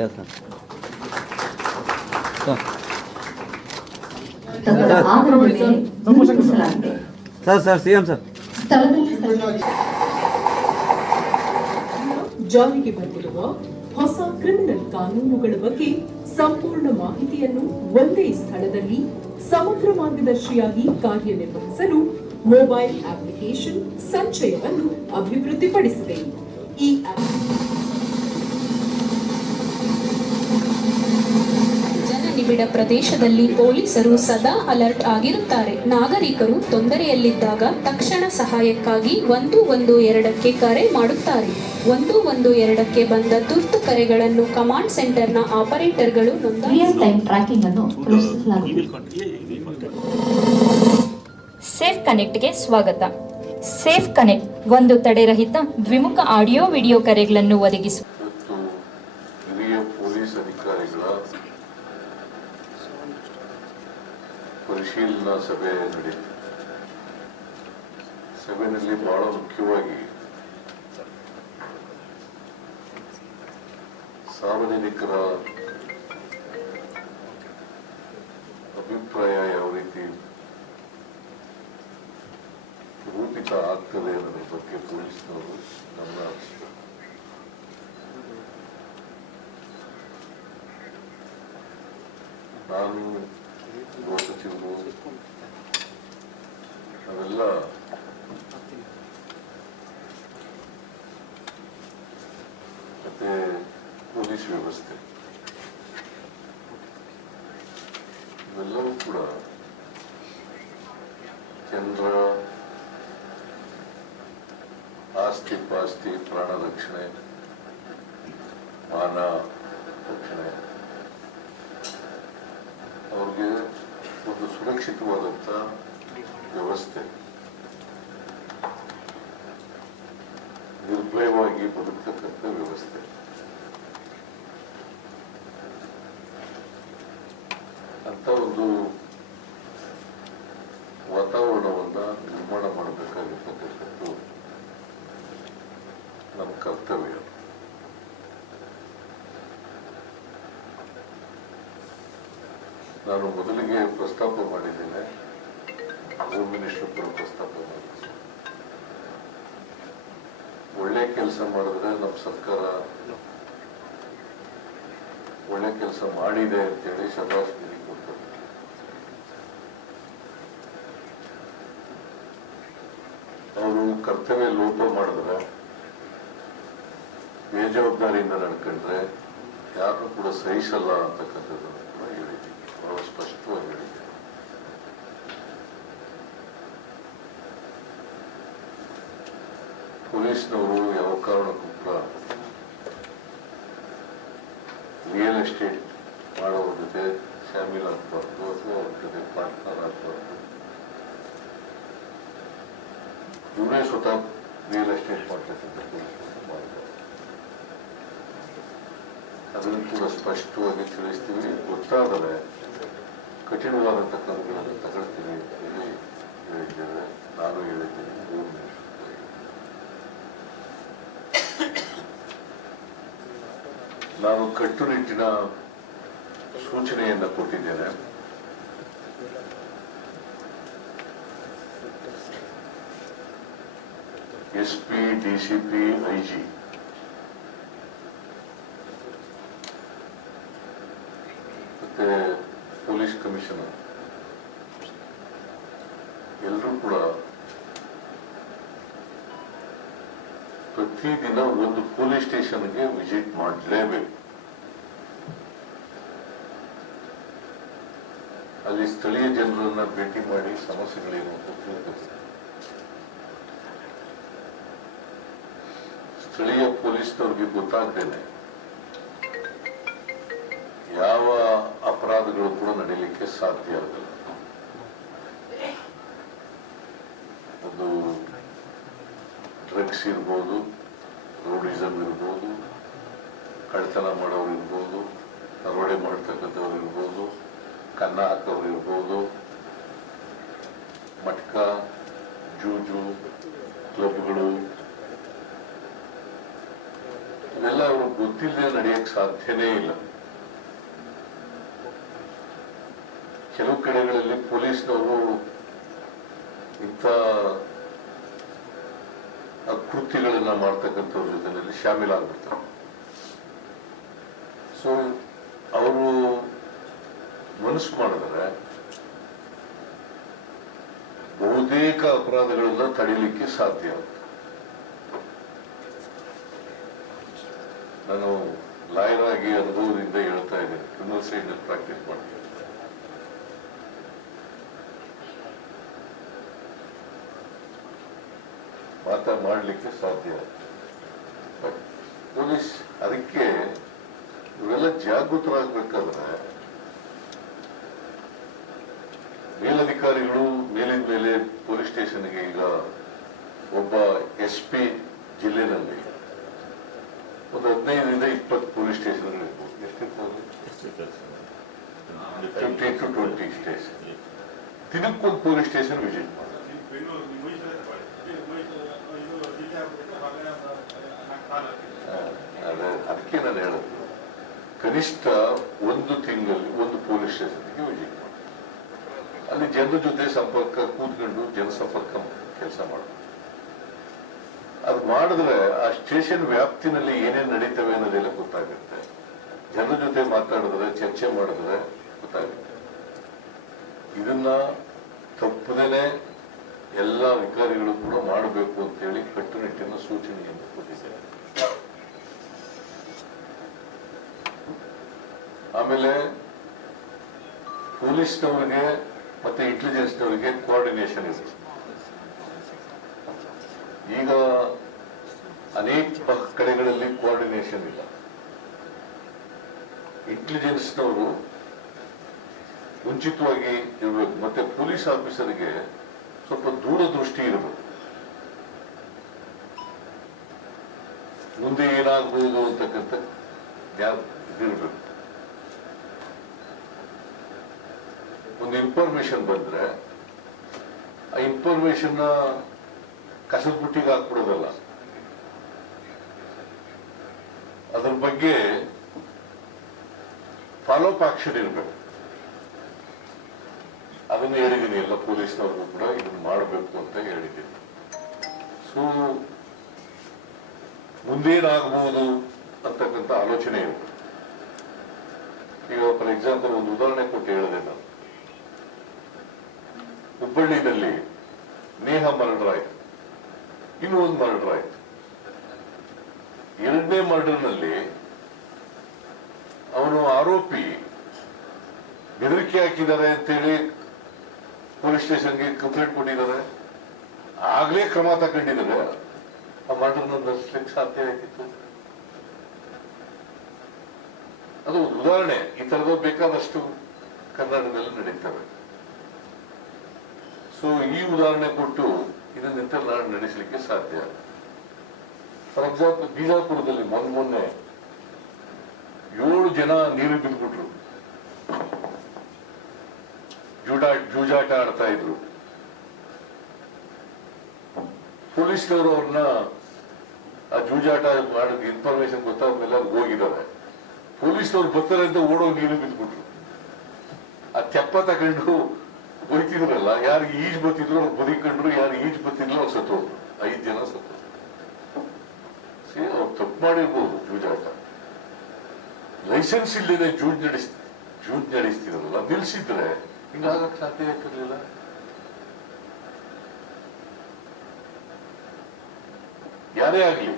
Yes sir C M sir ಜಾರಿಗೆ ಬಂದಿರುವ ಹೊಸ ಕ್ರಿಮಿನಲ್ ಕಾನೂನುಗಳ ಬಗ್ಗೆ ಸಂಪೂರ್ಣ ಮಾಹಿತಿಯನ್ನು ಒಂದೇ ಸ್ಥಳದಲ್ಲಿ ಸಮಗ್ರ ಮಾರ್ಗದರ್ಶಿಯಾಗಿ ಕಾರ್ಯನಿರ್ವಹಿಸಲು ಮೊಬೈಲ್ ಅಪ್ಲಿಕೇಶನ್ ಸಂಚಯವನ್ನು ಅಭಿವೃದ್ಧಿಪಡಿಸಿದೆ. ಈ ಜನನಿಬಿಡ ಪ್ರದೇಶದಲ್ಲಿ ಪೊಲೀಸರು ಸದಾ ಅಲರ್ಟ್ ಆಗಿರುತ್ತಾರೆ. ನಾಗರಿಕರು ತೊಂದರೆಯಲ್ಲಿದ್ದಾಗ ತಕ್ಷಣ ಸಹಾಯಕ್ಕಾಗಿ 112ಕ್ಕೆ ಕರೆ ಮಾಡುತ್ತಾರೆ. 112ಕ್ಕೆ ಬಂದ ತುರ್ತು ಕರೆಗಳನ್ನು ಕಮಾಂಡ್ ಸೆಂಟರ್ನ ಆಪರೇಟರ್ಗಳು ಸೇಫ್ ಕನೆಕ್ಟ್ಗೆ ಸ್ವಾಗತ. ಸೇಫ್ ಕನೆಕ್ಟ್ ಒಂದು ತಡೆರಹಿತ ದ್ವಿಮುಖ ಆಡಿಯೋ ವಿಡಿಯೋ ಕರೆಗಳನ್ನು ಒದಗಿಸುವ ಹಿರಿಯ ಪೊಲೀಸ್ ಅಧಿಕಾರಿಗಳ ಪರಿಶೀಲನಾ ಸಭೆ ನಡೆಯಿತು. ಸಭೆಯಲ್ಲಿ ಬಹಳ ಮುಖ್ಯವಾಗಿ ಸಾರ್ವಜನಿಕರ ಅಭಿಪ್ರಾಯ ಯಾವ ರೀತಿ ರೂಪಿತ ಆಗ್ತದೆ ಅನ್ನೋದ್ರ ಬಗ್ಗೆ ಪೊಲೀಸ್ನವರು ಗಮನ ಹರಿಸಿದರು. ನಾನು ಗೃಹ ಸಚಿವರು ಅವೆಲ್ಲ ಮತ್ತೆ ಪೊಲೀಸ್ ವ್ಯವಸ್ಥೆ ಇವೆಲ್ಲವೂ ಕೂಡ ಜನರ ಆಸ್ತಿ ಪಾಸ್ತಿ ಪ್ರಾಣ ರಕ್ಷಣೆ ಮಾನ ರಕ್ಷಣೆ ಅವ್ರಿಗೆ ಒಂದು ಸುರಕ್ಷಿತವಾದಂಥ ವ್ಯವಸ್ಥೆ ನಿರ್ಭಯವಾಗಿ ಬದುಕತಕ್ಕಂಥ ವ್ಯವಸ್ಥೆ ಅಂತ ಒಂದು ವಾತಾವರಣವನ್ನ ನಿರ್ಮಾಣ ಮಾಡಬೇಕಾಗಿರ್ತಕ್ಕಂಥದ್ದು ನಮ್ಮ ಕರ್ತವ್ಯ. ನಾನು ಮೊದಲಿಗೆ ಪ್ರಸ್ತಾಪ ಮಾಡಿದ್ದೇನೆ, ಹೋಮ್ ಮಿನಿಸ್ಟರ್ ಕೂಡ ಪ್ರಸ್ತಾಪ ಮಾಡಿದ್ದೇನೆ. ಒಳ್ಳೆ ಕೆಲಸ ಮಾಡಿದ್ರೆ ನಮ್ಮ ಸರ್ಕಾರ ಒಳ್ಳೆ ಕೆಲಸ ಮಾಡಿದೆ ಅಂತೇಳಿ ಶಬಾಷ್ಗಿರಿ ಕೊಡ್ತಾರೆ. ಅವರು ಕರ್ತವ್ಯ ಲೋಪ ಮಾಡಿದ್ರೆ, ಬೇಜವಾಬ್ದಾರಿಯಿಂದ ನಡ್ಕೊಂಡ್ರೆ ಯಾರು ಕೂಡ ಸಹಿಸಲ್ಲ ಅಂತಕ್ಕಂಥದ್ದನ್ನು ಕೂಡ ಹೇಳಿದ್ದೀವಿ, ಬಹಳ ಸ್ಪಷ್ಟವಾಗಿ ಹೇಳಿದ್ದೀವಿ. ಪೊಲೀಸ್ನವರು ಯಾವ ಕಾರಣಕ್ಕೂ ಕೂಡ ರಿಯಲ್ ಎಸ್ಟೇಟ್ ಮಾಡೋರ ಜೊತೆ ಶಾಮೀಲ್ ಆಗಬಾರ್ದು ಅಥವಾ ಅವ್ರ ಜೊತೆ ಪಾರ್ಟ್ನರ್ ಆಗಬಾರ್ದು. ಇವರೇ ಸ್ವತಃ ರಿಯಲ್ ಎಸ್ಟೇಟ್ ಮಾಡ್ತಕ್ಕಂಥ ಪೊಲೀಸರು ಮಾಡಬಾರ್ದು. ಅದನ್ನು ಕೂಡ ಸ್ಪಷ್ಟವಾಗಿ ತಿಳಿಸ್ತೀವಿ. ಗೊತ್ತಾದರೆ ಕಠಿಣವಾದಂಥ ಕ್ರಮಗಳನ್ನು ತಗೊಳ್ತೀವಿ ಅಂತೇಳಿ ಹೇಳಿದ್ದೇವೆ. ನಾನು ಹೇಳಿದ್ದೀನಿ, ನಾನು ಕಟ್ಟುನಿಟ್ಟಿನ ಸೂಚನೆಯನ್ನು ಕೊಟ್ಟಿದ್ದೇನೆ. SP, DCP, IG ಮತ್ತೆ ಪೊಲೀಸ್ ಕಮಿಷನರ್ ಎಲ್ಲರೂ ಕೂಡ ಪ್ರತಿದಿನ ಒಂದು ಪೊಲೀಸ್ ಸ್ಟೇಷನ್ಗೆ ವಿಸಿಟ್ ಮಾಡಲೇಬೇಕು. ಅಲ್ಲಿ ಸ್ಥಳೀಯ ಜನರನ್ನ ಭೇಟಿ ಮಾಡಿ ಸಮಸ್ಯೆಗಳೇನು ಅಂತ ತಿಳ್ಕೊಬೇಕು. ಸ್ಥಳೀಯ ಪೊಲೀಸ್ನವ್ರಿಗೆ ಗೊತ್ತಾಗ್ದೇನೆ ಯಾವ ಅಪರಾಧಗಳು ಕೂಡ ನಡೀಲಿಕ್ಕೆ ಸಾಧ್ಯ ಆಗಲ್ಲ. ಅದು ಡ್ರಗ್ಸ್ ಇರ್ಬೋದು, ರೌಡಿಸಮ್ ಇರ್ಬೋದು, ಕಳ್ಳತನ ಮಾಡೋರು ಇರ್ಬೋದು, ದರೋಡೆ ಮಾಡ್ತಕ್ಕಂಥವ್ರು ಇರ್ಬೋದು, ಕನ್ನ ಹಾಕೋರು ಇರ್ಬೋದು, ಮಟ್ಕ, ಜೂಜು ಕ್ಲಬ್ಗಳು ಇವೆಲ್ಲ ಅವರು ಗೊತ್ತಿಲ್ಲದೆ ನಡೆಯಕ್ಕೆ ಸಾಧ್ಯನೇ ಇಲ್ಲ. ಕೆಲವು ಕಡೆಗಳಲ್ಲಿ ಪೊಲೀಸ್ನವರು ಇಂಥ ಕೃತ್ಯಗಳನ್ನ ಮಾಡ್ತಕ್ಕಂಥವ್ರ ಜೊತೆಯಲ್ಲಿ ಶಾಮೀಲಾಗ್ಬಿಡ್ತಾರೆ. ಸೊ ಅವರು ಮನಸ್ಸು ಮಾಡಿದ್ರೆ ಬಹುತೇಕ ಅಪರಾಧಗಳನ್ನ ತಡೀಲಿಕ್ಕೆ ಸಾಧ್ಯ. ನಾನು ಲಾಯರ್ ಆಗಿ ಅನುಭವದಿಂದ ಹೇಳ್ತಾ ಇದ್ದೇನೆ, ಕ್ರಿಮಿನಲ್ ಸೈಡ್ ಪ್ರಾಕ್ಟೀಸ್ ಮಾಡ್ತೀನಿ. ಮಾಡಲಿಕ್ಕೆ ಸಾಧ್ಯ. ಬಟ್ ಪೊಲೀಸ್ ಅದಕ್ಕೆ ಇವೆಲ್ಲ ಜಾಗೃತರಾಗಬೇಕಾದ್ರೆ ಮೇಲಧಿಕಾರಿಗಳು ಮೇಲಿನ ಮೇಲೆ ಪೊಲೀಸ್ ಸ್ಟೇಷನ್ಗೆ ಈಗ ಒಬ್ಬ SP ಜಿಲ್ಲೆನಲ್ಲಿ ಒಂದು 15ರಿಂದ 20 ಪೊಲೀಸ್ ಸ್ಟೇಷನ್ಗಳಿರ್ಬೋದು. ಎಷ್ಟಿರ್ಬೋದು? 15 to 20 station. ದಿನಕ್ಕೊಂದು ಪೊಲೀಸ್ ಸ್ಟೇಷನ್ ವಿಸಿಟ್ ಮಾಡಿ. ಅದಕ್ಕೆ ನಾನು ಹೇಳೋದು, ಕನಿಷ್ಠ ಒಂದು ತಿಂಗಳಲ್ಲಿ ಒಂದು ಪೊಲೀಸ್ ಸ್ಟೇಷನ್ಗೆ ವಿಸಿಟ್ ಮಾಡಿ, ಅಲ್ಲಿ ಜನರ ಜೊತೆ ಸಂಪರ್ಕ ಕೂತ್ಕೊಂಡು ಜನಸಂಪರ್ಕ ಕೆಲಸ ಮಾಡಬೇಕು. ಅದು ಮಾಡಿದ್ರೆ ಆ ಸ್ಟೇಷನ್ ವ್ಯಾಪ್ತಿನಲ್ಲಿ ಏನೇನು ನಡೀತವೆ ಅನ್ನೋದೆಲ್ಲ ಗೊತ್ತಾಗುತ್ತೆ. ಜನರ ಜೊತೆ ಮಾತಾಡಿದ್ರೆ, ಚರ್ಚೆ ಮಾಡಿದ್ರೆ ಗೊತ್ತಾಗುತ್ತೆ. ಇದನ್ನ ತಪ್ಪದೇನೆ ಎಲ್ಲ ಅಧಿಕಾರಿಗಳು ಕೂಡ ಮಾಡಬೇಕು ಅಂತೇಳಿ ಕಟ್ಟುನಿಟ್ಟಿನ ಸೂಚನೆಯನ್ನು ಕೊಟ್ಟಿದ್ದಾರೆ. ಆಮೇಲೆ ಪೊಲೀಸ್ನವರಿಗೆ ಮತ್ತೆ ಇಂಟೆಲಿಜೆನ್ಸ್ನವರಿಗೆ ಕೋಆರ್ಡಿನೇಷನ್ ಇದೆ. ಈಗ ಅನೇಕ ಕಡೆಗಳಲ್ಲಿ ಕೋಆರ್ಡಿನೇಷನ್ ಇಲ್ಲ. ಇಂಟೆಲಿಜೆನ್ಸ್ನವರು ಮುಂಚಿತವಾಗಿ ಇರಬೇಕು, ಮತ್ತೆ ಪೊಲೀಸ್ ಆಫೀಸರ್ಗೆ ಸ್ವಲ್ಪ ದೂರದೃಷ್ಟಿ ಇರಬೇಕು. ಮುಂದೆ ಏನಾಗಬಹುದು ಅಂತಕ್ಕಂಥ ಇದಿರಬೇಕು. ಒಂದು ಇನ್ಫಾರ್ಮೇಶನ್ ಬಂದ್ರೆ ಆ ಇನ್ಫಾರ್ಮೇಶನ್ ಕಸದ ಬುಟ್ಟಿಗೆ ಹಾಕ್ಬಿಡೋದಲ್ಲ, ಅದ್ರ ಬಗ್ಗೆ ಫಾಲೋಅಪ್ ಆಕ್ಷನ್ ಇರಬೇಕು. ಅದನ್ನು ಹೇಳಿದ್ದೀನಿ, ಎಲ್ಲ ಪೊಲೀಸ್ನವ್ರಿಗೂ ಕೂಡ ಇದನ್ನು ಮಾಡಬೇಕು ಅಂತ ಹೇಳಿದ್ದೀನಿ. ಸೊ ಮುಂದೇನಾಗಬಹುದು ಅಂತಕ್ಕಂಥ ಆಲೋಚನೆ ಇರುತ್ತೆ. ಈಗ ಫಾರ್ ಎಕ್ಸಾಂಪಲ್ ಒಂದು ಉದಾಹರಣೆ ಕೊಟ್ಟು ಹೇಳಿದೆ ನಾನು. ಹುಬ್ಬಳ್ಳಿನಲ್ಲಿ ನೇಹ ಮರ್ಡರ್ ಆಯ್ತು, ಇನ್ನೂ ಒಂದು ಮರ್ಡರ್ ಆಯ್ತು. ಎರಡನೇ ಮರ್ಡರ್ನಲ್ಲಿ ಅವನು ಆರೋಪಿ ಬೆದರಿಕೆ ಹಾಕಿದ್ದಾರೆ ಅಂತೇಳಿ ಪೊಲೀಸ್ ಸ್ಟೇಷನ್ಗೆ ಕಂಪ್ಲೇಂಟ್ ಕೊಟ್ಟಿದ್ದಾರೆ. ಆಗ್ಲೇ ಕ್ರಮ ತಗೊಂಡಿದ್ದಾರೆ, ಆ ಮರ್ಡರ್ನ ನಡೆಸಲಿಕ್ಕೆ ಸಾಧ್ಯ ಆಗಿತ್ತು. ಅದು ಉದಾಹರಣೆ. ಈ ತರದ ಬೇಕಾದಷ್ಟು ಕರ್ನಾಟಕದಲ್ಲಿ ನಡೀತವೆ. ಸೊ ಈ ಉದಾಹರಣೆ ಕೊಟ್ಟು ಇದನ್ನೆಂತ ನಡೆಸಲಿಕ್ಕೆ ಸಾಧ್ಯ. ಫಾರ್ ಎಕ್ಸಾಂಪಲ್ ಬಿಜಾಪುರದಲ್ಲಿ ಮೊನ್ನೆ 7 ಜನ ನೀರು ಬಿದ್ದುಬಿಟ್ರು, ಜೂಜಾಟ ಆಡ್ತಾ ಇದ್ರು. ಪೊಲೀಸ್ನವರು ಅವ್ರನ್ನ ಆ ಜೂಜಾಟ ಮಾಡೋದು ಇನ್ಫಾರ್ಮೇಶನ್ ಗೊತ್ತಾದ ಮೇಲೆ ಅವ್ರಿಗೆ ಹೋಗಿದ್ದಾರೆ. ಪೊಲೀಸ್ನವ್ರು ಬರ್ತಾರೆ ಅಂತ ಓಡೋಗಿ ನೀರು ಬಿದ್ದುಬಿಟ್ರು. ಆ ತೆಪ್ಪ ತಗೊಂಡು ಹೋಯ್ತಿದ್ರಲ್ಲ, ಯಾರು ಈಜ್ ಬತ್ತಿದ್ರು ಅವ್ರು ಬದುಕೊಂಡ್ರು, ಯಾರು ಈಜ್ ಬತ್ತಿದ್ರು ಅವ್ರು ಸತ್ತೋದ್ರು. 5 ಜನ ಸತ್ತೋದ್ರು. ಅವ್ರು ತಪ್ಪು ಮಾಡಿರ್ಬೋದು ಜೂಜಾಟ. ಲೈಸೆನ್ಸ್ ಇಲ್ಲದೆ ಜೂಜ್ ನಡೆಸ್ತಿದ್ರಲ್ಲ, ನಿಲ್ಸಿದ್ರೆ ಹಿಂಗಾಗಕ್ಕೆ ಸಾಧ್ಯ ಆಗ್ತಿರ್ಲಿಲ್ಲ. ಯಾರೇ ಆಗ್ಲಿ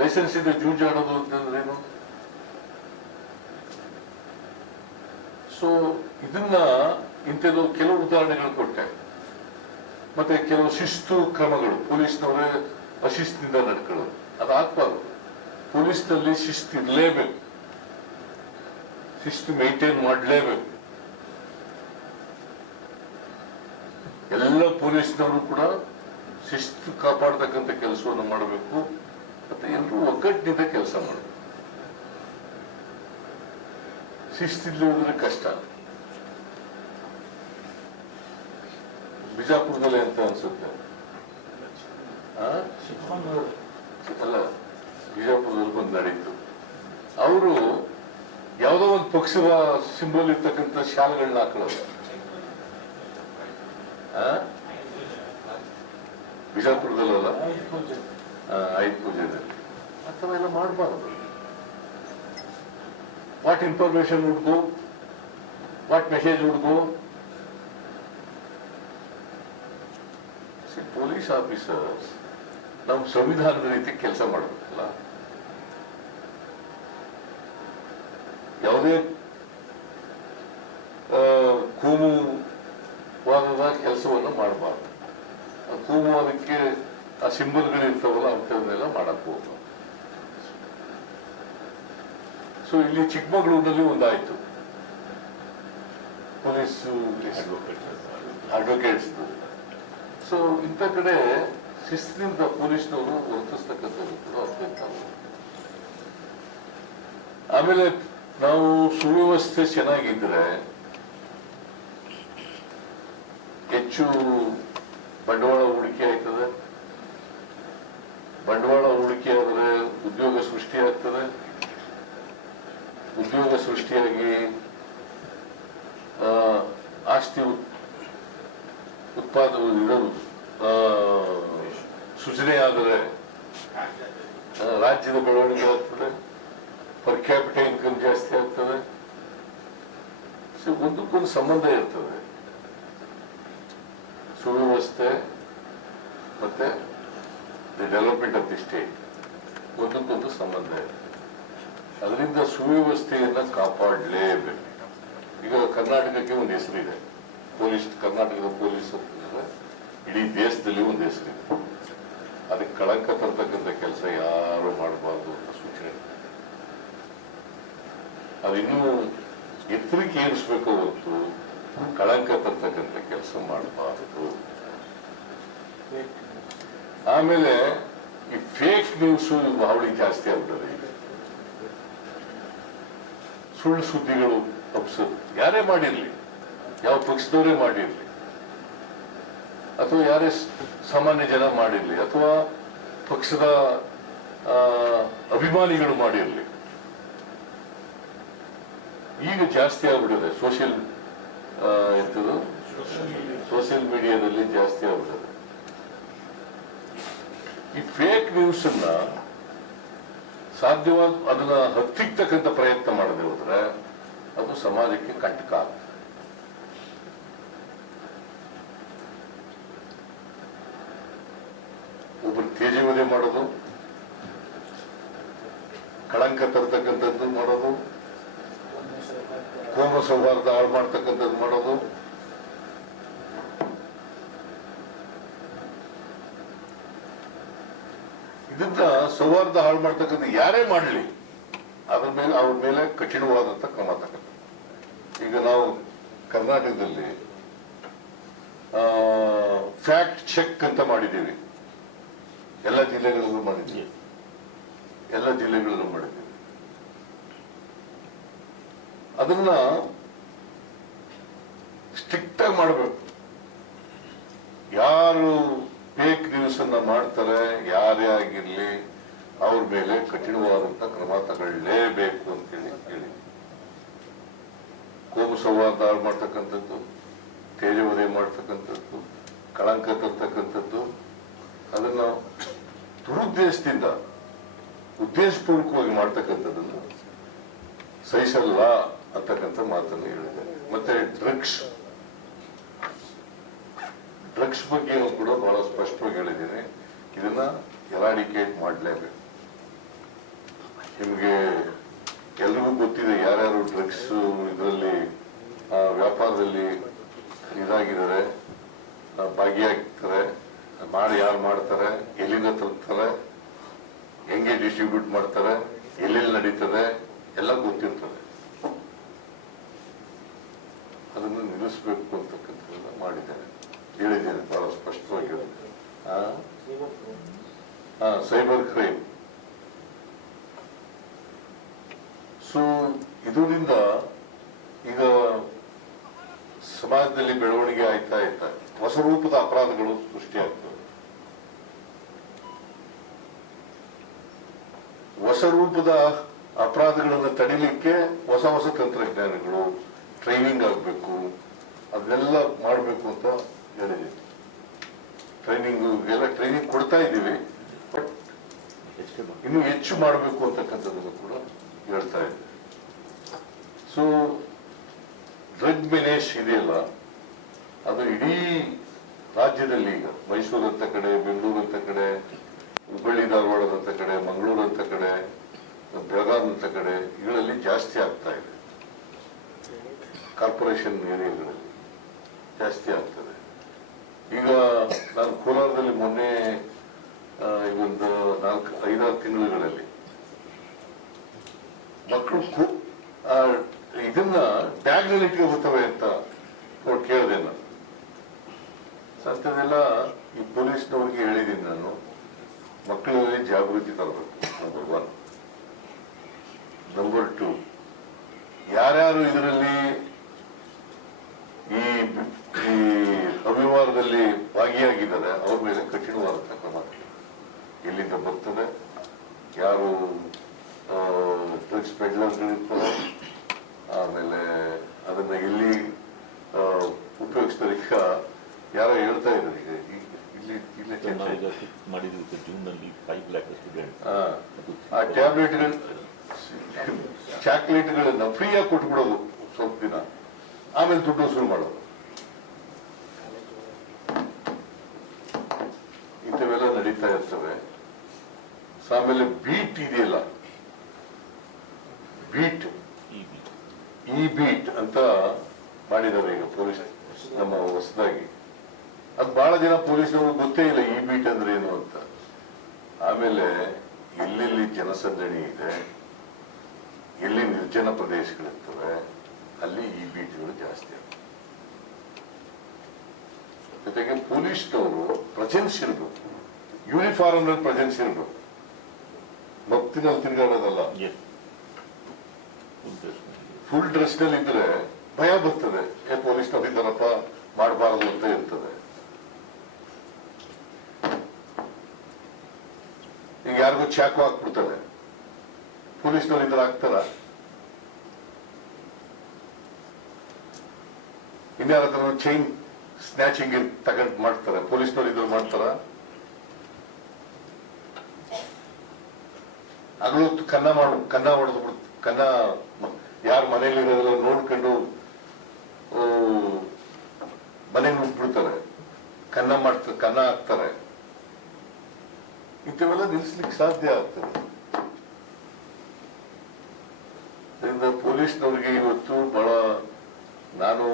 ಲೈಸೆನ್ಸ್ ಇದ್ರೆ ಜೂಜ್ ಆಡೋದು ಅಂತಂದ್ರೇನು? ಸೊ ಇದನ್ನ ಇಂಥದ್ದು ಕೆಲವು ಉದಾಹರಣೆಗಳು ಕೊಟ್ಟೆ. ಮತ್ತೆ ಕೆಲವು ಶಿಸ್ತು ಕ್ರಮಗಳು, ಪೊಲೀಸ್ನವರೇ ಅಶಿಸ್ತಿನಿಂದ ನಡ್ಕೊಳ್ಳೋದು, ಅದಾಗಬಾರ್ದು. ಪೊಲೀಸ್ನಲ್ಲಿ ಶಿಸ್ತು ಇರಲೇಬೇಕು, ಶಿಸ್ತು ಮೇಂಟೈನ್ ಮಾಡಲೇಬೇಕು. ಎಲ್ಲ ಪೊಲೀಸ್ನವರು ಕೂಡ ಶಿಸ್ತು ಕಾಪಾಡತಕ್ಕಂಥ ಕೆಲಸವನ್ನು ಮಾಡಬೇಕು. ಮತ್ತೆ ಎಲ್ಲರೂ ಒಗ್ಗಟ್ಟಿನಿಂದ ಕೆಲಸ ಮಾಡಬೇಕು. ಶಿಸ್ತಿಲ್ಲದ್ರೆ ಕಷ್ಟ. ಬಿಜಾಪುರದಲ್ಲಿ ಅಂತ ಅನ್ಸುತ್ತೆ ಅಲ್ಲ, ಬಿಜಾಪುರದಲ್ಲಿ ಬಂದು ನಡೀತು. ಅವರು ಯಾವುದೋ ಒಂದು ಪಕ್ಷದ ಸಿಂಬಲ್ ಇರ್ತಕ್ಕಂಥ ಶಾಲೆಗಳನ್ನ ಹಾಕೊಳ್ಳೋದು. ಬಿಜಾಪುರದಲ್ಲ, ಆಯುಧ ಪೂಜೆದಲ್ಲಿ ಅಥವಾ ಎಲ್ಲ ಮಾಡಬಾರದು. What information would go, what message would go? Police officers ನಮ್ಮ ಸಂವಿಧಾನದ ರೀತಿ ಕೆಲಸ ಮಾಡಬೇಕಲ್ಲ. ಯಾವುದೇ ಕೋಮುವಾದದ ಕೆಲಸವನ್ನು ಮಾಡಬಾರ್ದು. ಕೋಮುವಾದಕ್ಕೆ ಆ ಸಿಂಬಲ್ಗಳಿರ್ತಾವಲ್ಲ ಅಂಥವನ್ನೆಲ್ಲ ಮಾಡಕ್ ಹೋಗ್ಬಾರ್ದು. ಸೊ ಇಲ್ಲಿ ಚಿಕ್ಕಮಗಳೂರಿನಲ್ಲಿ ಒಂದಾಯ್ತು, ಪೊಲೀಸ್ ಅಡ್ವೊಕೇಟ್ಸ್. ಸೊ ಇಂಥ ಕಡೆ ಶಿಸ್ತಿನಿಂದ ಪೊಲೀಸ್ನವರು ವರ್ತಿಸ್ತಕ್ಕಂಥದ್ದು ಕೂಡ ಅತ್ಯಂತ. ಆಮೇಲೆ ನಾವು ಸುವ್ಯವಸ್ಥೆ ಚೆನ್ನಾಗಿದ್ರೆ ಹೆಚ್ಚು ಬಂಡವಾಳ ಹೂಡಿಕೆ ಆಯ್ತದೆ. ಬಂಡವಾಳ ಹೂಡಿಕೆ ಆದರೆ ಉದ್ಯೋಗ ಸೃಷ್ಟಿ ಆಗ್ತದೆ. ಉದ್ಯೋಗ ಸೃಷ್ಟಿಯಾಗಿ ಆಸ್ತಿ ಉತ್ಪಾದನೆ ಸೃಜನೆ ಆದರೆ ರಾಜ್ಯದ ಬೆಳವಣಿಗೆ ಆಗ್ತದೆ, ಪರ್ ಕ್ಯಾಪಿಟಲ್ ಇನ್ಕಮ್ ಜಾಸ್ತಿ ಆಗ್ತದೆ. ಸೊ ಒಂದಕ್ಕೊಂದು ಸಂಬಂಧ ಇರ್ತದೆ. ಸುವ್ಯವಸ್ಥೆ ಮತ್ತೆ the development of the state ಒಂದಕ್ಕೊಂದು ಸಂಬಂಧ ಇದೆ. ಅದರಿಂದ ಸುವ್ಯವಸ್ಥೆಯನ್ನ ಕಾಪಾಡಲೇಬೇಕು. ಈಗ ಕರ್ನಾಟಕಕ್ಕೆ ಒಂದು ಹೆಸರಿದೆ, ಪೊಲೀಸ್. ಕರ್ನಾಟಕದ ಪೊಲೀಸ್ ಅಂತಂದ್ರೆ ಇಡೀ ದೇಶದಲ್ಲಿ ಒಂದು ಹೆಸರಿದೆ. ಅದಕ್ಕೆ ಕಳಂಕ ತರ್ತಕ್ಕಂಥ ಕೆಲಸ ಯಾರು ಮಾಡಬಾರ್ದು ಅಂತ ಸೂಚನೆ. ಅದಿನ್ನೂ ಎತ್ತರಕ್ಕೆ ಏರಿಸಬೇಕು ಹೊರತು ಕಳಂಕ ತರ್ತಕ್ಕಂಥ ಕೆಲಸ ಮಾಡಬಾರದು. ಆಮೇಲೆ ಈ ಫೇಕ್ ನ್ಯೂಸ್ ಹಾವಳಿ ಜಾಸ್ತಿ ಆಗ್ತದೆ. ಈಗ ಸುಳ್ಳು ಸುದ್ದಿಗಳು ಹಬ್ಸೋದು ಯಾರೇ ಮಾಡಿರ್ಲಿ, ಯಾವ ಪಕ್ಷದವರೇ ಮಾಡಿರ್ಲಿ, ಅಥವಾ ಯಾರೇ ಸಾಮಾನ್ಯ ಜನ ಮಾಡಿರ್ಲಿ, ಅಥವಾ ಪಕ್ಷದ ಅಭಿಮಾನಿಗಳು ಮಾಡಿರ್ಲಿ, ಈಗ ಜಾಸ್ತಿ ಆಗ್ಬಿಟ್ಟಿದೆ. ಸೋಷಿಯಲ್ ಮೀಡಿಯಾದಲ್ಲಿ ಜಾಸ್ತಿ ಆಗ್ಬಿಟ್ಟಿದೆ. ಈ ಫೇಕ್ ನ್ಯೂಸ್ ಅನ್ನ ಸಾಧ್ಯವಾದ ಅದನ್ನ ಹತ್ತಿಕ್ಕತಕ್ಕಂಥ ಪ್ರಯತ್ನ ಮಾಡದೆ ಹೋದ್ರೆ ಅದು ಸಮಾಜಕ್ಕೆ ಕಂಟಕ. ಒಬ್ಬರು ತೇಜವಧೆ ಮಾಡೋದು, ಕಳಂಕ ತರ್ತಕ್ಕಂಥದ್ದು ಮಾಡೋದು, ಕೋಮ ಸೌಹಾರ್ದ ಹಾಳು ಮಾಡ್ತಕ್ಕಂಥದ್ದು ಮಾಡೋದು, ಇದನ್ನ ಸೌಹಾರ್ದ ಹಾಳು ಮಾಡ್ತಕ್ಕಂಥ ಯಾರೇ ಮಾಡಲಿ ಅವ್ರ ಮೇಲೆ ಕಠಿಣವಾದಂತ ಕ್ರಮ ತಗೊಂಡು. ಈಗ ನಾವು ಕರ್ನಾಟಕದಲ್ಲಿ ಫ್ಯಾಕ್ಟ್ ಚೆಕ್ ಅಂತ ಮಾಡಿದ್ದೀವಿ. ಎಲ್ಲ ಜಿಲ್ಲೆಗಳಲ್ಲೂ ಮಾಡಿದ್ದೀವಿ. ಅದನ್ನ ಸ್ಟ್ರಿಕ್ಟ್ ಆಗಿ ಮಾಡಬೇಕು. ಯಾರು ಫೇಕ್ ನ್ಯೂಸ್ ಅನ್ನ ಮಾಡ್ತಾರೆ, ಯಾರೇ ಆಗಿರ್ಲಿ, ಅವ್ರ ಮೇಲೆ ಕಠಿಣವಾದಂತ ಕ್ರಮ ತಗೊಳ್ಳಲೇಬೇಕು ಅಂತೇಳಿ ಹೇಳಿ. ಕೋಮು ಸೌಹಾರ್ದ ಹಾಳು ಮಾಡ್ತಕ್ಕಂಥದ್ದು, ತೇಜವಧೆ ಮಾಡ್ತಕ್ಕಂಥದ್ದು, ಕಳಂಕ ತರ್ತಕ್ಕಂಥದ್ದು, ಅದನ್ನ ದುರುದ್ದೇಶದಿಂದ ಉದ್ದೇಶಪೂರ್ವಕವಾಗಿ ಮಾಡ್ತಕ್ಕಂಥದ್ದನ್ನು ಸಹಿಸಲ್ಲ ಅಂತಕ್ಕಂಥ ಮಾತನ್ನು ಹೇಳಿದ್ದಾರೆ. ಮತ್ತೆ ಡ್ರಗ್ಸ್ ಬಗ್ಗೆ ಕೂಡ ಬಹಳ ಸ್ಪಷ್ಟವಾಗಿ ಹೇಳಿದ್ದೀನಿ. ಇದನ್ನ ಎರಾಡಿಕೇಟ್ ಮಾಡಲೇಬೇಕು. ನಿಮಗೆ ಎಲ್ರಿಗೂ ಗೊತ್ತಿದೆ ಯಾರ್ಯಾರು ಡ್ರಗ್ಸ್ ಇದರಲ್ಲಿ ವ್ಯಾಪಾರದಲ್ಲಿ ಇದಾಗಿದ್ದಾರೆ, ಭಾಗಿಯಾಗ್ತಾರೆ, ಯಾರು ಮಾಡ್ತಾರೆ, ಎಲ್ಲಿಂದ ತಲುಪ್ತಾರೆ, ಹೆಂಗೆ ಡಿಸ್ಟ್ರಿಬ್ಯೂಟ್ ಮಾಡ್ತಾರೆ, ಎಲ್ಲೆಲ್ಲಿ ನಡೀತದೆ ಎಲ್ಲ ಗೊತ್ತಿರ್ತದೆ. ಅದನ್ನು ನಿಲ್ಲಿಸಬೇಕು ಅಂತಕ್ಕಂಥದ್ದನ್ನ ಮಾಡಿದ್ದೇನೆ, ಹೇಳಿದ್ದೇನೆ ಬಹಳ ಸ್ಪಷ್ಟವಾಗಿ. Cyber crime. ಸೊ ಇದರಿಂದ ಈಗ ಸಮಾಜದಲ್ಲಿ ಬೆಳವಣಿಗೆ ಆಯ್ತಾ ಹೊಸ ರೂಪದ ಅಪರಾಧಗಳು ಸೃಷ್ಟಿಯಾಗ್ತವೆ. ಹೊಸ ರೂಪದ ಅಪರಾಧಗಳನ್ನು ತಡಿಲಿಕ್ಕೆ ಹೊಸ ಹೊಸ ತಂತ್ರಜ್ಞಾನಗಳು, ಟ್ರೈನಿಂಗ್ ಆಗಬೇಕು, ಅದನ್ನೆಲ್ಲ ಮಾಡಬೇಕು ಅಂತ ಹೇಳಿದ್ದೀವಿ. ಟ್ರೈನಿಂಗ್ ಕೊಡ್ತಾ ಇದ್ದೀವಿ, ಬಟ್ ಇನ್ನು ಹೆಚ್ಚು ಮಾಡಬೇಕು ಅಂತಕ್ಕಂಥದ್ದನ್ನು ಕೂಡ ಹೇಳ್ತಾ ಇದ್ದೀವಿ. ಸೊ ಡ್ರಗ್ ಮೆನೇಶ್ ಇದೆಯಲ್ಲ, ಅದು ಇಡೀ ರಾಜ್ಯದಲ್ಲಿ ಈಗ ಮೈಸೂರು ಅಂತ ಕಡೆ, ಬೆಂಗಳೂರು ಅಂತ ಕಡೆ, ಹುಬ್ಬಳ್ಳಿ ಧಾರವಾಡದಂತ ಕಡೆ, ಮಂಗಳೂರು ಅಂತ ಕಡೆ, ಬೆಳಗಾಂ ಅಂತ ಕಡೆ ಇವುಗಳಲ್ಲಿ ಜಾಸ್ತಿ ಆಗ್ತಾ ಇದೆ. ಕಾರ್ಪೊರೇಷನ್ ಏರಿಯಾಗಳಲ್ಲಿ ಜಾಸ್ತಿ ಆಗ್ತದೆ. ಈಗ ನಾನು ಕೋಲಾರದಲ್ಲಿ ಮೊನ್ನೆ ಒಂದು 4-5-6 ತಿಂಗಳುಗಳಲ್ಲಿ ಮಕ್ಕಳು ಇದನ್ನ ಬ್ಯಾಗ್ನಲ್ಲಿ ಇಟ್ಕೊಳ್ತವೆ ಅಂತ ನೋಡಿ ಕೇಳಿದೆ ನಾನು. ಅಂಥದ್ದೆಲ್ಲ ಈ ಪೊಲೀಸ್ನವ್ರಿಗೆ ಹೇಳಿದ್ದೀನಿ ನಾನು, ಮಕ್ಕಳಲ್ಲಿ ಜಾಗೃತಿ ತರಬೇಕು. ನಂಬರ್ 1. ನಂಬರ್ 2, ಯಾರ್ಯಾರು ಇದರಲ್ಲಿ ಈ ಅವ್ಯವಹಾರದಲ್ಲಿ ಭಾಗಿಯಾಗಿದ್ದಾರೆ ಅವ್ರ ಮೇಲೆ ಕಠಿಣವಾದಂಥ ಕ್ರಮ ಎಲ್ಲಿಂದ ಬರ್ತದೆ, ಯಾರು ಡ್ರಗ್ಸ್ ಪೆಡ್ಲರ್ಗಳಿರ್ತಾರೆ, ಆಮೇಲೆ ಅದನ್ನ ಎಲ್ಲಿ ಉಪಯೋಗಿಸ್ತಾರೆ. ಈಗ ಯಾರೋ ಹೇಳ್ತಾ ಇದ್ದಾರೆ, ಆ ಟ್ಯಾಬ್ಲೆಟ್ಗಳು, ಚಾಕ್ಲೇಟ್ಗಳನ್ನ ಫ್ರೀಯಾಗಿ ಕೊಟ್ಬಿಡೋದು ಸ್ವಲ್ಪ ದಿನ, ಆಮೇಲೆ ದುಡ್ಡು ವಸೂಲು ಮಾಡೋದು. ಇಂಥವೆಲ್ಲ ನಡೀತಾ ಇರ್ತವೆ. ಆಮೇಲೆ ಬೀಟ್ ಇದೆಯಲ್ಲ, ಬೀಟ್ ಅಂತ ಮಾಡಿದ್ದಾರೆ ಈಗ ಪೊಲೀಸ್ ನಮ್ಮ ಹೊಸದಾಗಿ. ಅದು ಬಹಳ ಜನ ಪೊಲೀಸ್ನವ್ರಿಗೆ ಗೊತ್ತೇ ಇಲ್ಲ ಈ ಬೀಟ್ ಅಂದ್ರೆ ಏನು ಅಂತ. ಆಮೇಲೆ ಎಲ್ಲೆಲ್ಲಿ ಜನಸಂದಣಿ ಇದೆ, ಎಲ್ಲಿ ನಿರ್ಜನ ಪ್ರದೇಶಗಳಿರ್ತವೆ, ಅಲ್ಲಿ ಈ ಬೀಟ್ಗಳು ಜಾಸ್ತಿ ಆಗ್ತವೆ. ಜೊತೆಗೆ ಪೊಲೀಸ್ನವರು ಪ್ರೆಸೆನ್ಸ್ ಇರಬೇಕು, ಯೂನಿಫಾರ್ಮ್ ನಲ್ಲಿ ಪ್ರೆಸೆನ್ಸ್ ಇರಬೇಕು, ಭಕ್ತಿನಲ್ಲಿ ತಿರುಗಾಡೋದಲ್ಲ. ಫುಲ್ ಡ್ರೆಸ್ ನಲ್ಲಿ ಇದ್ರೆ ಭಯ ಬರ್ತದೆ, ಪೊಲೀಸ್ನವ್ರು ಇದ್ದಾರಪ್ಪ ಮಾಡಬಾರದು ಅಂತ ಇರ್ತದೆ. ಈಗ ಯಾರಿಗೂ ಚಾಕು ಹಾಕ್ಬಿಡ್ತಾರೆ, ಪೊಲೀಸ್ನವ್ರು ಇದ್ರೆ ಹಾಕ್ತಾರ? ಇನ್ಯಾರ ಚೈನ್ ಸ್ನ್ಯಾಚಿಂಗ್ ತಗೊಂಡ್ ಮಾಡ್ತಾರೆ, ಪೊಲೀಸ್ನವ್ರು ಇದ್ರು ಮಾಡ್ತಾರ? ಹಗಲು ಕನ್ನ ಹೊಡೆದು ಕನ್ನ ಯಾರ ಮನೇಲಿ ಇರೋದೆಲ್ಲ ನೋಡ್ಕೊಂಡು ಮನೆ ನುಗ್ಬಿಡ್ತಾರೆ, ಕನ್ನ ಹಾಕ್ತಾರೆ. ಇಂಥವೆಲ್ಲ ನಿಲ್ಲಿಸ್ಲಿಕ್ಕೆ ಸಾಧ್ಯ ಆಗ್ತದೆ. ಅದರಿಂದ ಪೊಲೀಸ್ನವರಿಗೆ ಇವತ್ತು ಬಹಳ ನಾನು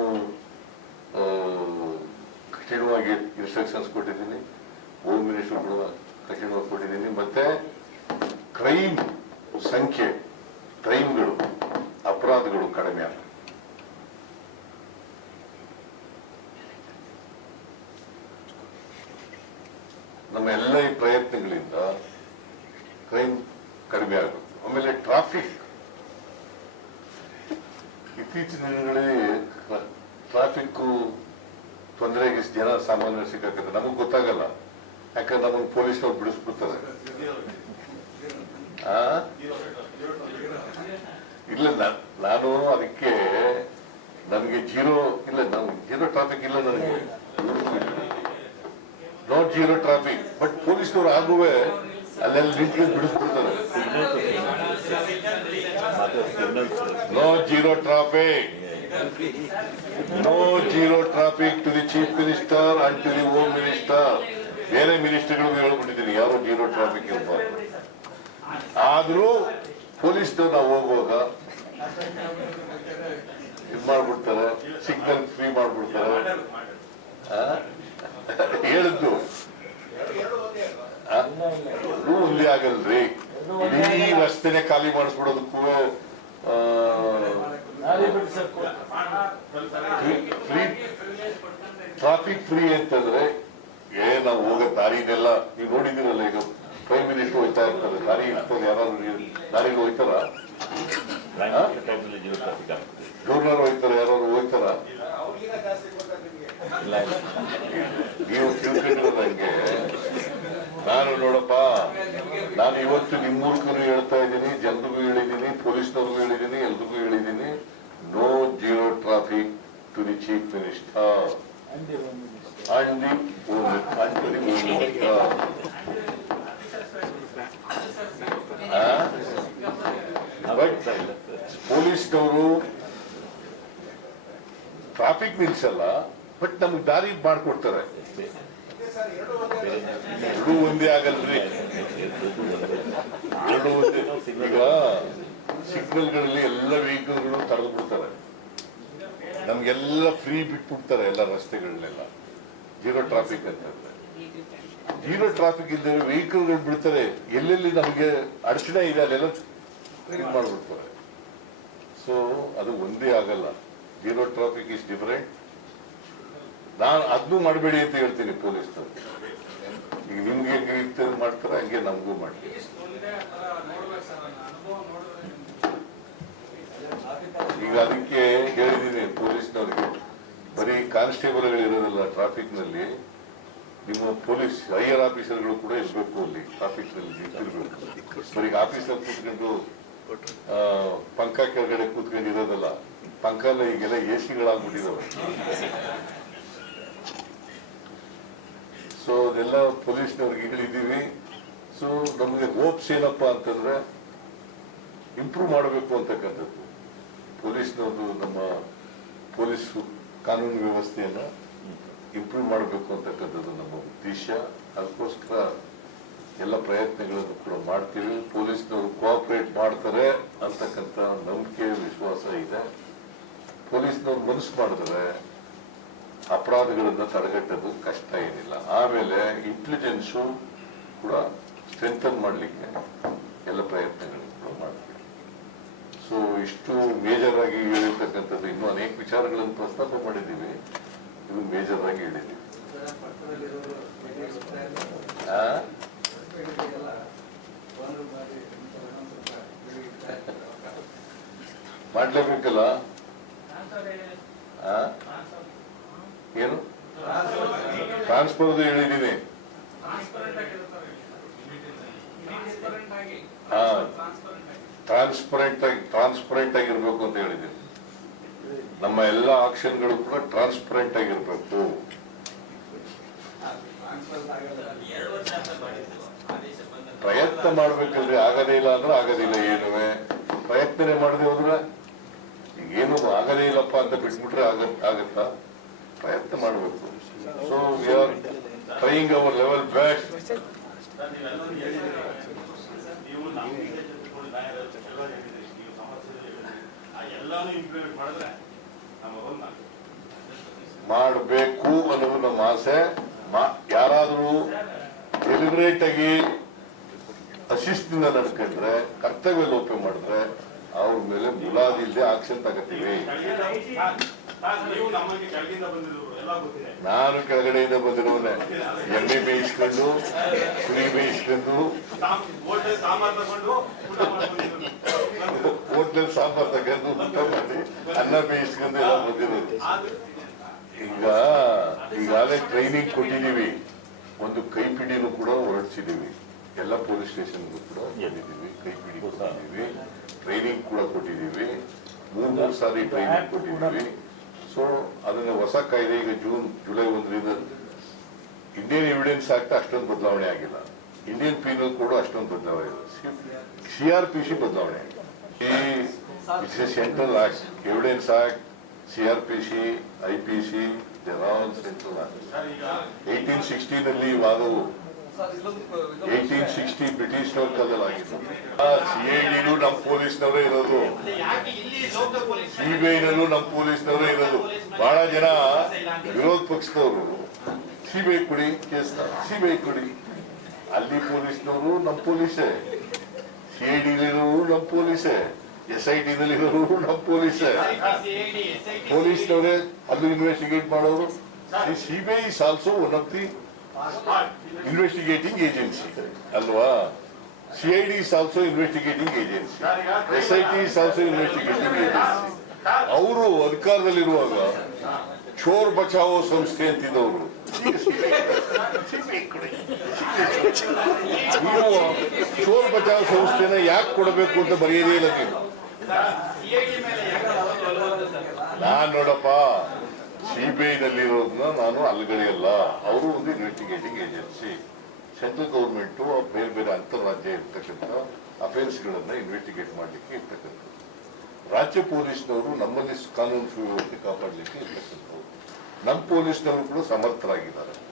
ಕಠಿಣವಾಗಿ ಇನ್ಸ್ಟ್ರಕ್ಷನ್ಸ್ ಕೊಟ್ಟಿದ್ದೀನಿ, ಹೋಮ್ ಮಿನಿಸ್ಟರ್ ಕೂಡ ಕಠಿಣವಾಗಿ ಕೊಟ್ಟಿದ್ದೀನಿ. ಮತ್ತೆ ಕ್ರೈಮ್ ಸಂಖ್ಯೆ, ಕ್ರೈಮ್ಗಳು, ಅಪರಾಧಗಳು ಕಡಿಮೆ ಆಗ, ನಮ್ಮ ಎಲ್ಲ ಈ ಪ್ರಯತ್ನಗಳಿಂದ ಕ್ರೈಮ್ ಕಡಿಮೆ ಆಗಬೇಕು. ಆಮೇಲೆ ಟ್ರಾಫಿಕ್, ಇತ್ತೀಚಿನ ದಿನಗಳಲ್ಲಿ ಟ್ರಾಫಿಕ್ ತೊಂದರೆಗೆ ಜನ ಸಾಮಾನ್ಯರು ಸಿಕ್ಕಾಕತ್ತೆ. ನಮಗ್ ಗೊತ್ತಾಗಲ್ಲ, ಯಾಕಂದ್ರೆ ನಮಗೆ ಪೊಲೀಸ್ನವ್ರು ಬಿಡಿಸ್ಬಿಡ್ತಾರೆ. ಇಲ್ಲ, ನಾನು ಅದಕ್ಕೆ ನಮ್ಗೆ ಜೀರೋ ಟ್ರಾಫಿಕ್ ಇಲ್ಲ, ನನಗೆ ನಾಟ್ ಜೀರೋ ಟ್ರಾಫಿಕ್. ಬಟ್ ಪೊಲೀಸ್ನವ್ರು ಆಗುವೆ ಅಲ್ಲೆಲ್ಲ ನಿಂತ್ಕೊಂಡು ಬಿಡಿಸ್ಬಿಡ್ತಾರೆ. No zero traffic, no zero traffic to the chief minister and to the home minister. ಬೇರೆ ಮಿನಿಸ್ಟರ್ಗಳಿಗೂ ಹೇಳ್ಬಿಟ್ಟಿದ್ದೀನಿ ಯಾರೋ ಜೀರೋ ಟ್ರಾಫಿಕ್ ಇರಬಾರ್ದು. ಆದ್ರೂ ಪೊಲೀಸ್ನವ್ರು ನಾವು ಹೋಗುವಾಗ ಇದು ಮಾಡ್ಬಿಡ್ತಾರೆ, ಸಿಗ್ನಲ್ ಫ್ರೀ ಮಾಡ್ಬಿಡ್ತಾರೆ. ಹೇಳಿದ್ದು ಒಂದೇ ಆಗಲ್ರಿ, ಇಡೀ ರಸ್ತೆನೆ ಖಾಲಿ ಮಾಡಿಸ್ಬಿಡೋದಕ್ಕೂ ಟ್ರಾಫಿಕ್ ಫ್ರೀ ಅಂತಂದ್ರೆ ನಾವು ಹೋಗೋ ದಾರಿನೆಲ್ಲ ನೀವು ನೋಡಿದಿರಲ್ಲ. ಈಗ ಪ್ರೈಮ್ ಮಿನಿಸ್ಟರ್ ಹೋಗ್ತಾ ಇರ್ತಾರೆ, ದಾರಿ ಇರ್ತಾರೆ, ಯಾರಾದ್ರು ದಾರಿಗೆ ಹೋಗ್ತಾರ, ಗವರ್ನರ್ ಹೋಗ್ತಾರೆ, ಯಾರು ಹೋಗ್ತಾರ? ನೀವು ತಿಳ್ಕೊಂಡಿರೋದಂಗೆ ನಾನು ನೋಡಪ್ಪ, ನಾನು ಇವತ್ತು ನಿಮ್ಮ ಮೂಲಕನೂ ಹೇಳ್ತಾ ಪೊಲೀಸ್ನವ್ರಿಗೂ ಹೇಳಿದ್ದೀನಿ, ಎಲ್ರಿಗೂ ಹೇಳಿದ್ದೀನಿ, no zero traffic to the chief minister and the but ಪೊಲೀಸ್ನವರು ಟ್ರಾಫಿಕ್ ನಿಲ್ಸಲ್ಲ, ಬಟ್ ನಮ್ಗೆ ದಾರಿ ಮಾಡ್ಕೊಡ್ತಾರೆ. ಎರಡೂ ಒಂದೇ ಆಗಲ್ರಿ, ಎರಡೂ ಒಂದೇ. ಈಗ ಸಿಗ್ನಲ್ಗಳಲ್ಲಿ ಎಲ್ಲ ವೆಹಿಕಲ್ಗಳು ತಡೆದು ಬಿಡ್ತಾರೆ, ನಮ್ಗೆಲ್ಲ ಫ್ರೀ ಬಿಟ್ಬಿಡ್ತಾರೆ ಎಲ್ಲ ರಸ್ತೆಗಳನ್ನೆಲ್ಲ. ಜೀರೋ ಟ್ರಾಫಿಕ್ ಅಂತಂದ್ರೆ ಜೀರೋ ಟ್ರಾಫಿಕ್ ಇಲ್ಲದೆ ವೆಹಿಕಲ್ಗಳು ಬಿಡ್ತಾರೆ, ಎಲ್ಲೆಲ್ಲಿ ನಮಗೆ ಅಡಚಣೆ ಇದೆ ಅಲ್ಲೆಲ್ಲ ಮಾಡ್ಬಿಡ್ತಾರೆ. ಸೊ ಅದು ಒಂದೇ ಆಗಲ್ಲ. Zero traffic is different. ನಾನು ಅದನ್ನೂ ಮಾಡಬೇಡಿ ಅಂತ ಹೇಳ್ತೀನಿ ಪೊಲೀಸ್ನವ್ರು. ಈಗ ನಿಮ್ಗೆ ಹೆಂಗೆ ಇಂಥದ್ದು ಮಾಡ್ತಾರೆ ಹಂಗೆ ನಮಗೂ ಮಾಡ್ತೀವಿ. ಈಗ ಅದಕ್ಕೆ ಹೇಳಿದ್ದೀನಿ ಪೊಲೀಸ್ನವ್ರಿಗೆ, ಬರೀ ಕಾನ್ಸ್ಟೇಬಲ್ಗಳು ಇರೋದಿಲ್ಲ ಟ್ರಾಫಿಕ್ ನಲ್ಲಿ, ನಿಮ್ಮ ಪೊಲೀಸ್ ಹೈಯರ್ ಆಫೀಸರ್ಗಳು ಕೂಡ ಇರಬೇಕು ಅಲ್ಲಿ ಟ್ರಾಫಿಕ್ ನಲ್ಲಿ ನಿಂತಿರ್ಬೇಕು. ಬರೀ ಆಫೀಸರ್ ಕೂತ್ಕೊಂಡು ಪಂಕ ಕೆಳಗಡೆ ಕೂತ್ಕೊಂಡು ಇರೋದಲ್ಲ, ಪಂಕ ಎಲ್ಲ ಈಗೆಲ್ಲ ಎಸಿಗಳಾಗ್ಬಿಟ್ಟಿದಾವೆ. ಸೊ ಅದೆಲ್ಲ ಪೊಲೀಸ್ನವ್ರಿಗೆ ಹೇಳಿದ್ದೀವಿ. ಸೊ ನಮಗೆ ಹೋಪ್ಸ್ ಏನಪ್ಪಾ ಅಂತಂದ್ರೆ ಇಂಪ್ರೂವ್ ಮಾಡಬೇಕು ಅಂತಕ್ಕಂಥದ್ದು. ಪೊಲೀಸ್ನವ್ರು ನಮ್ಮ ಪೊಲೀಸ್ ಕಾನೂನು ವ್ಯವಸ್ಥೆಯನ್ನ ಇಂಪ್ರೂವ್ ಮಾಡಬೇಕು ಅಂತಕ್ಕಂಥದ್ದು ನಮ್ಮ ಉದ್ದೇಶ. ಅದಕ್ಕೋಸ್ಕರ ಎಲ್ಲ ಪ್ರಯತ್ನಗಳನ್ನು ಕೂಡ ಮಾಡ್ತೀವಿ. ಪೊಲೀಸ್ನವರು ಕೋಆಪರೇಟ್ ಮಾಡ್ತಾರೆ ಅಂತಕ್ಕಂಥ ನಂಬಿಕೆ ವಿಶ್ವಾಸ ಇದೆ. ಪೊಲೀಸ್ನವ್ರು ಮನಸ್ಸು ಮಾಡಿದ್ರೆ ಅಪರಾಧಗಳನ್ನ ತಡೆಗಟ್ಟೋದು ಕಷ್ಟ ಏನಿಲ್ಲ. ಆಮೇಲೆ ಇಂಟೆಲಿಜೆನ್ಸು ಕೂಡ ಸ್ಟ್ರೆಂಥನ್ ಮಾಡಲಿಕ್ಕೆ ಎಲ್ಲ ಪ್ರಯತ್ನಗಳನ್ನು ಕೂಡ ಮಾಡ್ತೀವಿ. ಸೊ ಇಷ್ಟು ಮೇಜರ್ ಆಗಿ ಹೇಳಿರ್ತಕ್ಕಂಥದ್ದು. ಇನ್ನೂ ಅನೇಕ ವಿಚಾರಗಳನ್ನು ಪ್ರಸ್ತಾಪ ಮಾಡಿದ್ದೀವಿ, ಇದು ಮೇಜರ್ ಆಗಿ ಹೇಳಿದ್ದೀವಿ. ಮಾಡ್ಲೇಬೇಕಲ್ಲ. ಏನು ಟ್ರಾನ್ಸ್ಫರ್ ಹೇಳಿದ್ದೀನಿ. ಟ್ರಾನ್ಸ್ಪರೆಂಟ್ ಆಗಿರ್ಬೇಕು ಅಂತ ಹೇಳಿದ್ದೀನಿ. ನಮ್ಮ ಎಲ್ಲ ಆಕ್ಷನ್ಗಳು ಕೂಡ ಟ್ರಾನ್ಸ್ಪರೆಂಟ್ ಆಗಿರ್ಬೇಕು. ಪ್ರಯತ್ನ ಮಾಡ್ಬೇಕಲ್ರಿ. ಆಗದೇ ಇಲ್ಲ ಅಂದ್ರೆ ಆಗೋದಿಲ್ಲ. ಏನುವೆ ಪ್ರಯತ್ನನೇ ಮಾಡದೆ ಹೋದ್ರೆ ಏನು ಆಗದೇ ಇಲ್ಲಪ್ಪ ಅಂತ ಬಿಟ್ಬಿಟ್ರೆ ಆಗತ್ತಾ? ಪ್ರಯತ್ನ ಮಾಡಬೇಕು. So we are trying hour level best. ಮಾಡಬೇಕು ಅನ್ನೋದು ನಮ್ಮ ಆಸೆ. ಯಾರಾದರೂ ಡೆಲಿಬರೇಟ್ ಆಗಿ ಅಶಿಸ್ತಿಂದ ನಡ್ಕೊಂಡ್ರೆ, ಕರ್ತವ್ಯ ಲೋಪ ಮಾಡಿದ್ರೆ ಅವ್ರ ಮೇಲೆ ಮುಲಾದಿಲ್ಲದೆ ಆಕ್ಷನ್ ತಗೋತೀವಿ. ನಾನು ಕೆಳಗಡೆಯಿಂದ ಬಂದಿರೋನೆ, ಎಮ್ಮೆ ಬೇಯಿಸ್ಕೊಂಡು, ಕುರಿ ಬೇಯಿಸ್ಕೊಂಡು, ಹೋಟ್ಲಲ್ಲಿ ಸಾಂಬಾರ್ ತಗೊಂಡು ಊಟ ಮಾಡಿ ಅನ್ನ ಬೇಯಿಸ್ಕೊಂಡು ಎಲ್ಲ ಬಂದಿರೋದು. ಈಗಾಗಲೇ ಟ್ರೈನಿಂಗ್ ಕೊಟ್ಟಿದ್ದೀವಿ. ಒಂದು ಕೈಪಿಡಿನೂ ಕೂಡ ಹೊರಡಿಸಿದ್ದೀವಿ. ಎಲ್ಲ ಪೊಲೀಸ್ ಸ್ಟೇಷನ್ಗೂ ಕೂಡ ಬಂದಿದ್ದೀವಿ, ಕೈಪಿಡಿ ಕೊಟ್ಟಿದ್ದೀವಿ, ಟ್ರೈನಿಂಗ್ ಕೂಡ ಕೊಟ್ಟಿದ್ದೀವಿ. 3 ಸಾರಿ ಟ್ರೈನಿಂಗ್ ಕೊಟ್ಟಿದ್ದೀವಿ. ಸೊ ಅದನ್ನ ಹೊಸ ಕಾಯ್ದೆ ಈಗ ಜುಲೈ 1ರಿಂದ ಇಂಡಿಯನ್ ಎವಿಡೆನ್ಸ್ ಆಕ್ಟ್ ಅಷ್ಟೊಂದು ಬದಲಾವಣೆ ಆಗಿಲ್ಲ. ಇಂಡಿಯನ್ ಪೀನಲ್ ಕೋಡ್ ಅಷ್ಟೊಂದು ಬದಲಾವಣೆ ಇಲ್ಲ. CRPC ಬದಲಾವಣೆ ಆಗಿಲ್ಲ. It's A central act. Evidence act, CRPC, IPC, they're all central acts. 1860 ವಾದವು 1860 ಬ್ರಿಟಿಷ್ನವ್ರ ಕಾಲದಲ್ಲಾಗಿತ್ತು. CID ನಮ್ಮ ಪೊಲೀಸ್ನವರೇ ಇರೋದು, CBI ನಮ್ಮ ಪೊಲೀಸ್ನವರೇ ಇರೋದು. ಬಹಳ ಜನ ವಿರೋಧ ಪಕ್ಷದವರು CBI ಕೊಡಿ ಕೇಸ್, CBI ಕೊಡಿ. ಅಲ್ಲಿ ಪೊಲೀಸ್ನವರು ನಮ್ಮ ಪೊಲೀಸೇ, CID ನಮ್ಮ ಪೊಲೀಸೇ, SIT ನಲ್ಲಿರೋರು ನಮ್ಮ ಪೊಲೀಸೇ, ಪೊಲೀಸ್ನವರೇ ಅಲ್ಲೂ ಇನ್ವೆಸ್ಟಿಗೇಟ್ ಮಾಡೋರು. CBI is also one of the investigating agency alwa. CID is also investigating agency, SIT is also investigating agency. ಅವರು ಅಧಿಕಾರದಲ್ಲಿರುವಾಗ ಚೋರ್ ಬಚಾವೋ ಸಂಸ್ಥೆ ಅಂತಿದ್ದವರು ನೀವು ಚೋರ್ ಬಚಾವೋ ಸಂಸ್ಥೆನ ಯಾಕೆ ಕೊಡಬೇಕು ಅಂತ ಬರೆಯದೇ ಇಲ್ಲ ನೀವು. ನಾನ್ ನೋಡಪ್ಪ, CBI-ನಲ್ಲಿರೋದನ್ನ ನಾನು ಅಲ್ಗಳೆಯಲ್ಲ. ಅವರು ಒಂದು ಇನ್ವೆಸ್ಟಿಗೇಟಿಂಗ್ ಏಜೆನ್ಸಿ. ಸೆಂಟ್ರಲ್ ಗೌರ್ಮೆಂಟ್ ಬೇರೆ ಬೇರೆ ಅಂತಾರಾಜ್ಯ ಇರ್ತಕ್ಕಂಥ ಅಫೇರ್ಸ್ಗಳನ್ನ ಇನ್ವೆಸ್ಟಿಗೇಟ್ ಮಾಡಲಿಕ್ಕೆ ಇರ್ತಕ್ಕಂಥದ್ದು. ರಾಜ್ಯ ಪೊಲೀಸ್ನವರು ನಮ್ಮಲ್ಲಿ ಕಾನೂನು ಸುವ್ಯವಸ್ಥೆ ಕಾಪಾಡಲಿಕ್ಕೆ ಇರ್ತಕ್ಕಂಥವ್ರು. ನಮ್ಮ ಪೊಲೀಸ್ನವರು ಕೂಡ ಸಮರ್ಥರಾಗಿದ್ದಾರೆ.